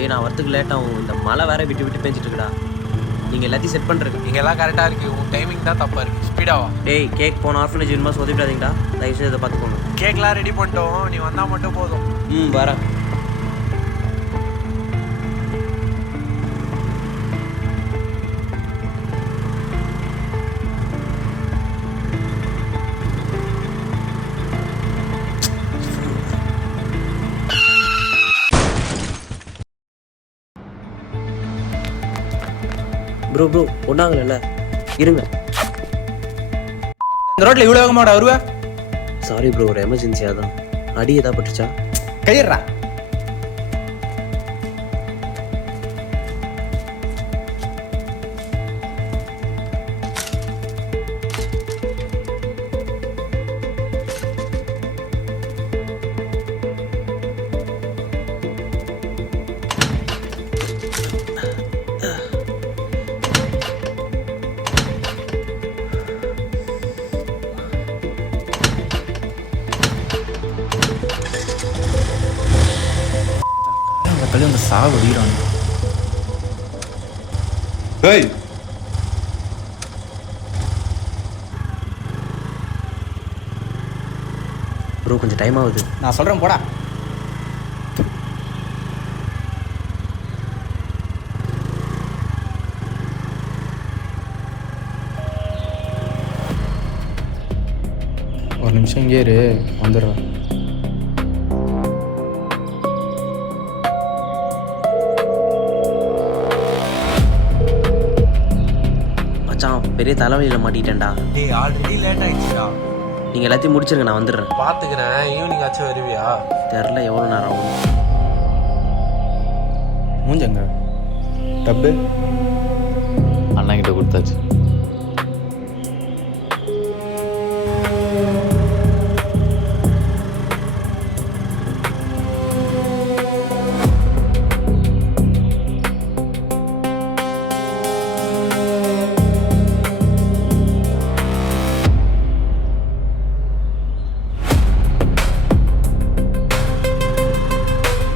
டேய் நான் வரத்துக்கு லேட் ஆகும். இந்த மழை வேற விட்டு விட்டு பேஞ்சிட்டு இருக்குடா. நீங்கள் எல்லாத்தையும் செட் பண்ணுறேன். இங்கே எல்லாம் கரெக்டாக இருக்குது. உன் டைமிங் தான் தப்பாக இருக்குது. ஸ்பீடாவா? டேய் கேக் போன ஆர்ஃபனேஜ் இனிமே சொதிவிடாதீங்கடா. தயவுசெய்து இதை பார்த்துக்கோங்க. கேக்லாம் ரெடி பண்ணிட்டோம், நீ வந்தால் மட்டும் போதும். வரேன். ப்ரோ ஒன்றாங்கல்ல இருங்க. இந்த ரோட்டில் இவ்வளோ வேகமாடா வருவ? சாரி ப்ரோ, ஒரு எமர்ஜென்சியாக தான். அடி எதா பட்டுச்சா? கையிடுறா. கழி அந்த சாவு அடிக்கிறான். ஏய் ப்ரோ கொஞ்சம் டைம் ஆகுது. நான் சொல்கிறேன் போடா. ஒரு நிமிஷம் இங்கே இரு, வந்துடுறேன். பெரிய தலைவலியில் மாட்டிட்டேன்டா. டேய் ஆல்ரெடி லேட் ஆகிடுச்சுடா. நீங்கள் எல்லாத்தையும் முடிச்சிருங்க, நான் வந்துடுறேன். பார்த்துக்கிறேன். ஈவினிங் ஆச்சும் வருவியா? தெரில எவ்வளோ நேரம் ஆகும். மூஞ்சங்க டப்பு அண்ணாங்கிட்ட கொடுத்தாச்சு.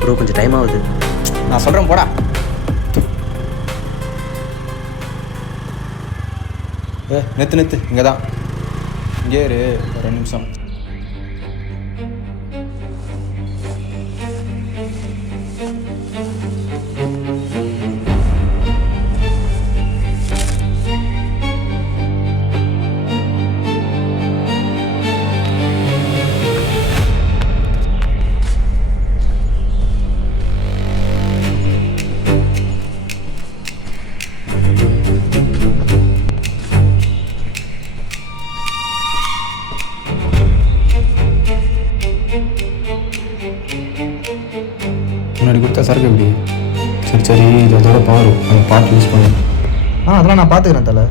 ப்ரோ கொஞ்சம் டைம் ஆகுது. நான் சொல்கிறேன் போடா. நிறுத்து இங்கே தான். இங்கே இரு ஒரு நிமிஷம். முன்னாடி கொடுத்தா சரக்கு எப்படி? சரி இதோட பவர் அந்த பார்ட் யூஸ் பண்ணு. அதெல்லாம் நான் பார்த்துக்கிறேன் தலை.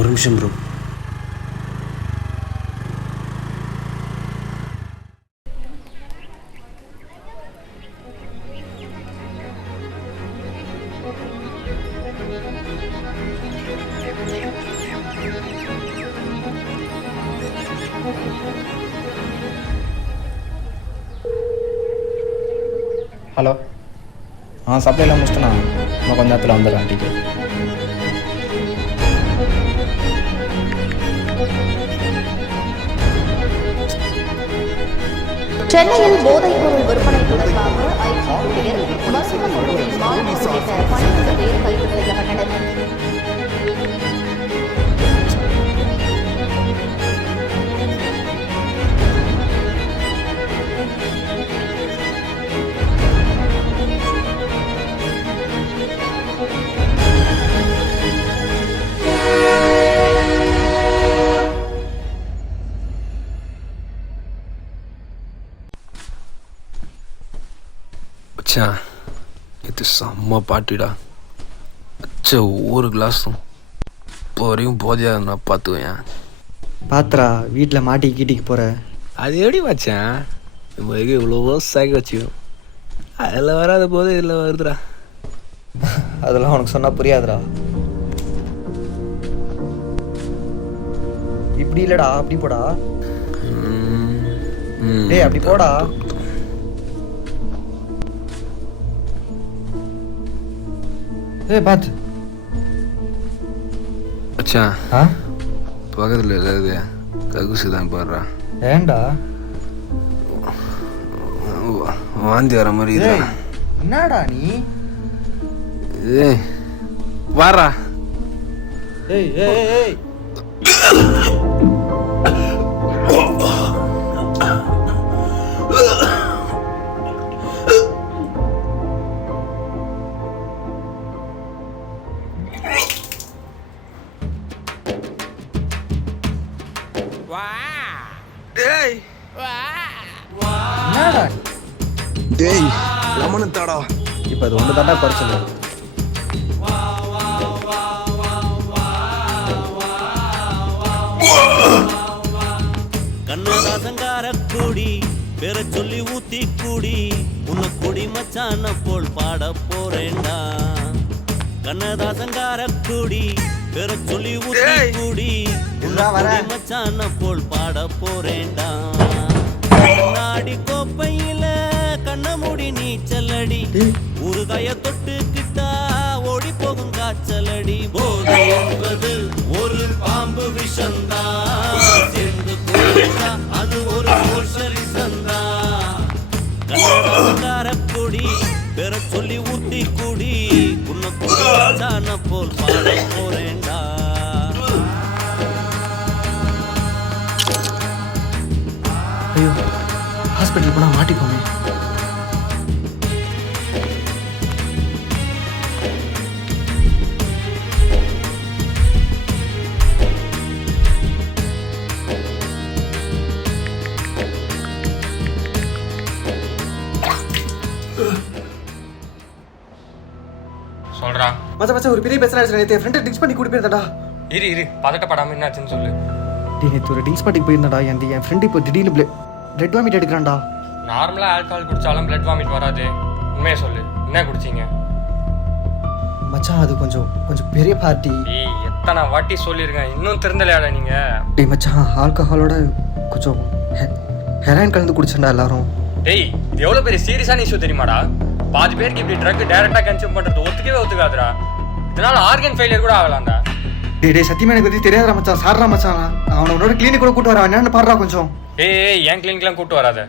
ஒரு நிமிஷம் ப்ரோ. ஹலோ. சப்ளைலாம் முடிச்சிட்டேண்ணா. நான் கொஞ்ச நேரத்தில் வந்துடுறேன் ஆண்டிக்கு. சென்னையில் போதைப்பொருள் விற்பனை தொடர்பாக ஐடி ஊழியர், மருத்துவக் கல்லூரி மாணவர் உள்ளிட்ட 12 பேர் கைது செய்யப்பட்டனர். மச்சான் இது செம்ம பாட்டிடா. அச்சா ஒரு கிளாஸும் இப்போ வரையும் போதையா நான் பார்த்துவேன். பாத்திரா வீட்டில் மாட்டி கீட்டிக்கு போகிற. அது எப்படி மச்சான் நம்ம இவ்வளவோ சாக்கி வச்சுக்கணும், அதில் வராத போதே இதில் வருதுடா. அதெல்லாம் உனக்கு சொன்னால் புரியாதுடா. இப்படி இல்லைடா அப்படி போடா. டேய் அப்படி போடா. ஏய் பாத்து மச்சான் ஆ பக்கத்தில் இல்லாது ககுசு தான் பாடுறா. ஏண்டா வாந்தி வர மாதிரி ஏய் இதுடா. என்னடா நீ? ஏய் வாரா. ஏய் ஏய் ஏய் என்னடா? டேய் லெமன் தாடா. இப்போ அது ஒன்று தாண்டா குறைச்சல. கண்ணதாசங்கார கூடி பெற சொல்லி ஊத்தி கூடி உன்னை குடி மச்சான போல் பாட போறேன்டா. கண்ணதாசங்கார கூடி பெற சொல்லி ஊத்தி கூடி உன்னை குடி மச்சான போல் பாட போறேன்டா. கண்ணாடி கோப்பையில கண்ண மூடி நீச்சலடி ஊறுகாய தொட்டுக்கிட்டா ஓடி போகும் காய்ச்சலடி. போதை என்பது ஒரு பாம்பு விஷந்தா, சேர்ந்து குடிச்சா அது ஒரு மோஷரி சந்தா. கண்ணார கொடி பெற சொல்லி ஊத்தி கூடி உன்னை குடிச்சான போல் பாட போறேன்டா. ஐயோ ஹாஸ்பிட்டல் போனால் மாட்டிப்போமே. சொல்றா மச்சா மச்சா ஒரு பெரிய பிரச்சனை ஆயிடுச்சு. நேற்று என் ஃப்ரெண்டை ட்ரிங்க்ஸ் பண்ணி கூட்டி போயிருந்தாடா. இரு பதட்டப்படாம என்னாச்சுன்னு சொல்லு. நேற்று ஒரு ட்ரிங்க்ஸ் பார்ட்டிக்கு போயிருந்தாடா. என் ஃப்ரெண்டு இப்போ திடீர்னு பிளட் வாமிட் எடுக்கிறான்டா. நார்மலாக ஆல்கஹால் குடித்தாலும் பிளட் வாமிட் வராது. உண்மையை சொல்லு, என்ன குடிச்சிங்க? மச்சான் அது கொஞ்சம் பெரிய பார்ட்டி. ஏய் எத்தனை வாட்டி சொல்லியிருக்கேன், இன்னும் திருந்தலையாடா நீங்கள்? டேய் மச்சான் ஆல்கஹாலோட கொஞ்சம் ஹெராயின் கலந்து குடிச்சேன்டா எல்லாரும். டேய் இது எவ்வளோ பெரிய சீரியஸான இஷ்யூ தெரியுமாடா? பாதி பேருக்கு இப்படி ட்ரக் டைரெக்டாக கன்சியூம் பண்ணுறது ஒத்துக்காதுடா. இதனால ஆர்கன் ஃபெயிலியர் கூட ஆகலாம்டா. டேய் சத்தியமா எனக்கு பற்றி தெரியாதா மச்சான். சார்ரா மச்சான், அவனை உன்னோட கிளினிக் கூட கூட்டு வரான். என்னன்னு பாடுறா கொஞ்சம். ஏய் என் கிளினிக்லாம் கூட்டு வராத.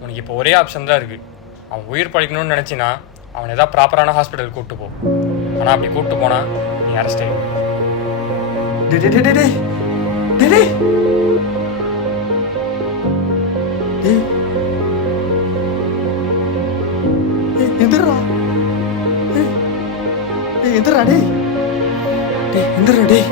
உனக்கு இப்போ ஒரே ஆப்ஷன் தான் இருக்குது. அவன் உயிர் பழிக்கணும்னு நினச்சினா அவனை ஏதாவது ப்ராப்பரான ஹாஸ்பிட்டலுக்கு கூப்பிட்டு போ. ஆனால் அப்படி கூப்பிட்டு போனா நீ அரெஸ்ட் ஆகி. டேய் டேய் டேய் டேய் டேய் டேய் டேய் எந்திரா. டேய் எந்திரா டேய். டேய் எந்திரா டேய்.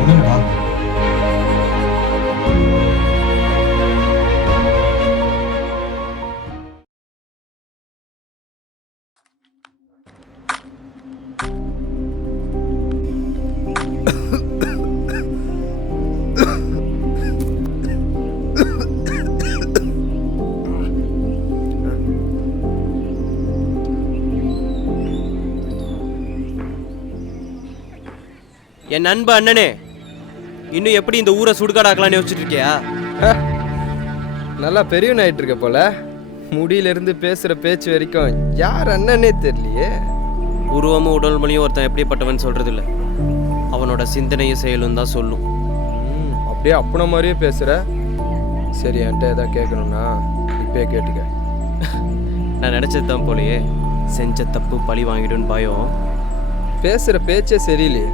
ஒண்ணுடா. என் நண்ப அண்ணனே, இன்னும் எப்படி இந்த ஊரை சுடுகாடாக்கலாம்னு யோசிச்சுட்டு இருக்கியா? நல்லா பெரியவன் ஆயிட்டு இருக்க போல. முடியிலிருந்து பேசுற பேச்சு வரைக்கும் யார் அண்ணனே தெரியலையே. உருவமும் உடல் மொழியும் ஒருத்தன் எப்படிப்பட்டவன் சொல்றது இல்லை, அவனோட சிந்தனையும் செயலும் தான் சொல்லும். அப்படியே அப்பன மாதிரியே பேசுற. சரி என்கிட்ட எதாவது கேட்கணும்னா இப்பயே கேட்டுக்க. நான் நினைச்சது தான் போலயே, செஞ்ச தப்பு பழி வாங்கிடுன்னு பயம் பேசுகிற பேச்சே சரியில்லையே,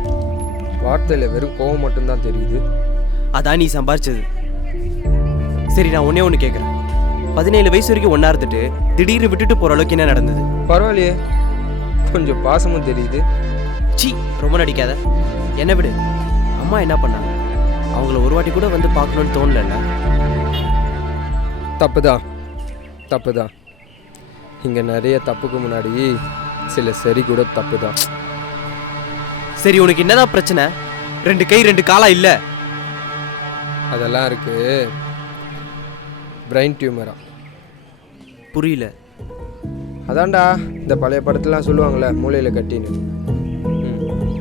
வார்த்தையில் வெறும் கோவம் மட்டும்தான் தெரியுது. அதான் நீ சம்பாரிச்சது. சரி, நான் ஒன்னே ஒன்று கேட்குறேன். 17 வயசு வரைக்கும் ஒன்றா இருந்துட்டு திடீர்னு விட்டுட்டு போகிற அளவுக்கு என்ன நடந்தது? பரவாயில்லையே, கொஞ்சம் பாசமும் தெரியுது. சி, ரொம்ப நடிக்காத. என்ன விடு. அம்மா என்ன பண்ணாங்க? அவங்கள ஒரு வாட்டி கூட வந்து பார்க்கணுன்னு தோணல. தப்பு தான். இங்கே நிறைய தப்புக்கு முன்னாடி சில சரி கூட தப்பு தான். சரி, உனக்கு என்னதான் பிரச்சனை? 2 கை 2 காலா இல்லை? அதெல்லாம் இருக்கு. பிரெயின் டியூமரா? புரியல. அதான்டா இந்த பழைய படத்துலாம் சொல்லுவாங்கள்ல, மூளையில் கட்டின்னு.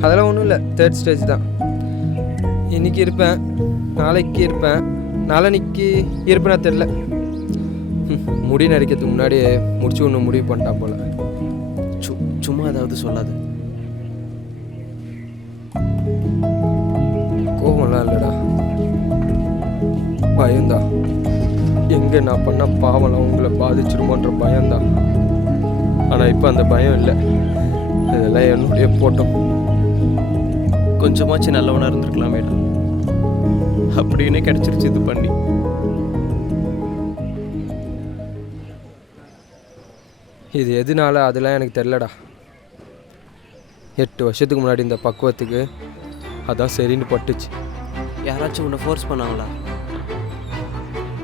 அதெல்லாம் ஒன்றும் இல்லை, 3rd ஸ்டேஜ் தான். இன்னைக்கு இருப்பேன், நாளைக்கு இருப்பேன், நாளைக்கு இருப்பேனா தெரில. முடி நடிக்கிறதுக்கு முன்னாடியே முடிச்சு ஒன்று முடிவு பண்ணிட்டான் போல. சும்மா ஏதாவது சொல்லாது. கோபம்லாம் இல்லைடா, பயம்தான். எங்கே நான் பண்ண பாவம்லாம் உங்களை பாதிச்சிருமோன்ற பயம்தான். ஆனால் இப்போ அந்த பயம் இல்லை. இதெல்லாம் என்னுடைய போட்டோம். கொஞ்சமாச்சு நல்லவனாக இருந்திருக்கலாமே, அப்படின்னு கிடைச்சிருச்சு இது பண்ணி. இது எதுனால அதெல்லாம் எனக்கு தெரிலடா. 8 வருஷத்துக்கு முன்னாடி இந்த பக்குவத்துக்கு அதான் சரின்னு பட்டுச்சு. யாராச்சும் உன்னை ஃபோர்ஸ் பண்ணாங்களா?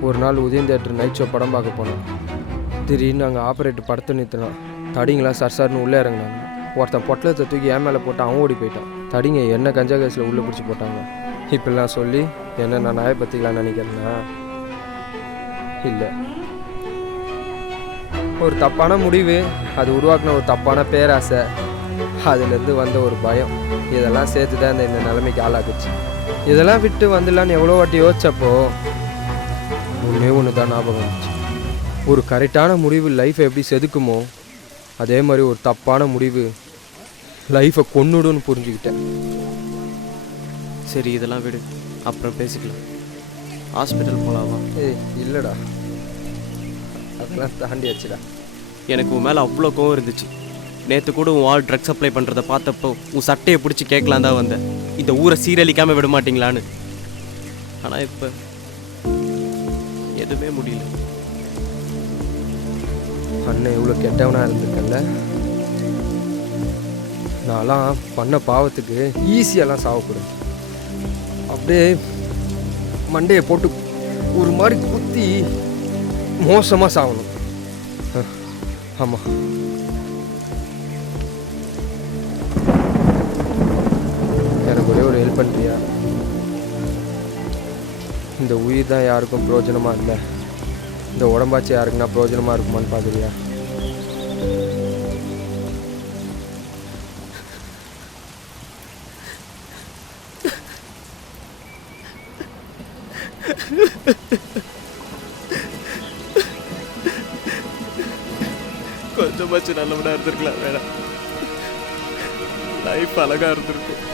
ஒரு நாள் உதயம் தேட்டர் நைட் ஷோ படம் பார்க்க போனோம். திடீர்னு அங்கே ஆப்ரேட்டர் படத்தை நிறுத்தினான். தடிங்களாம் சர்சார்னு உள்ளே இறங்கினாங்க. ஒருத்தன் பொட்டலத்தை தூக்கி என் மேலே போட்டு அவன் ஓடி போயிட்டான். தடிங்க என்ன கஞ்சா கேஸில் உள்ளே பிடிச்சி போட்டாங்க. இப்படிலாம் சொல்லி என்ன நான் நியாயப்படுத்திக்கலான்னு நினைக்கிறேன்னா இல்லை. ஒரு தப்பான முடிவு, அது உருவாக்கின ஒரு தப்பான பேராசை, அதுலேருந்து வந்த ஒரு பயம், இதெல்லாம் சேர்த்து தான் இந்த நிலைமைக்கு ஆளாக்குச்சு. இதெல்லாம் விட்டு வந்துடலான்னு எவ்வளோ வாட்டி யோசிச்சப்போ ஒன்று தான் ஞாபகம் வந்துச்சு. ஒரு கரெக்டான முடிவு லைஃப்பை எப்படி செதுக்குமோ அதே மாதிரி ஒரு தப்பான முடிவு லைஃப்பை கொன்னுடுன்னு புரிஞ்சுக்கிட்டேன். சரி, இதெல்லாம் விடு, அப்புறம் பேசிக்கலாம். ஹாஸ்பிட்டல் போகலாமா? இல்லைடா, அதெல்லாம் தாண்டியாச்சுடா. எனக்கு உன் மேலே அவ்வளோ கோவம் இருந்துச்சு. நேற்று கூட உன் ஆள் ட்ரக்ஸ் அப்ளை பண்ணுறதை பார்த்தப்போ உன் சட்டையை பிடிச்சி கேட்கலாம் தான் வந்தேன், இந்த ஊரை சீரழிக்காமல் விட மாட்டிங்களான்னு. ஆனால் இப்போ எதுவுமே முடியல. அண்ணன் இவ்வளோ கெட்டவனாக இருந்திருக்கல. நான்லாம் பண்ண பாவத்துக்கு ஈஸியாலாம் சாவக்கூடாது. அப்படியே மண்டையை போட்டு ஒரு மாதிரி குத்தி மோசமாக சாகணும். ஆமாம், எனக்கு ஒரே ஒரு ஹெல்ப் பண்ணுறியா? இந்த உயிர் தான் யாருக்கும் பிரயோஜனமாக இல்லை, இந்த உடம்பாச்சு யாருக்குன்னா பிரயோஜனமாக இருக்குமான்னு பார்க்குறியா? கொஞ்சமாச்சு நல்லவனாக இருந்திருக்கலாம். வேணாம், லைஃப் அழகாக இருந்திருக்கும்.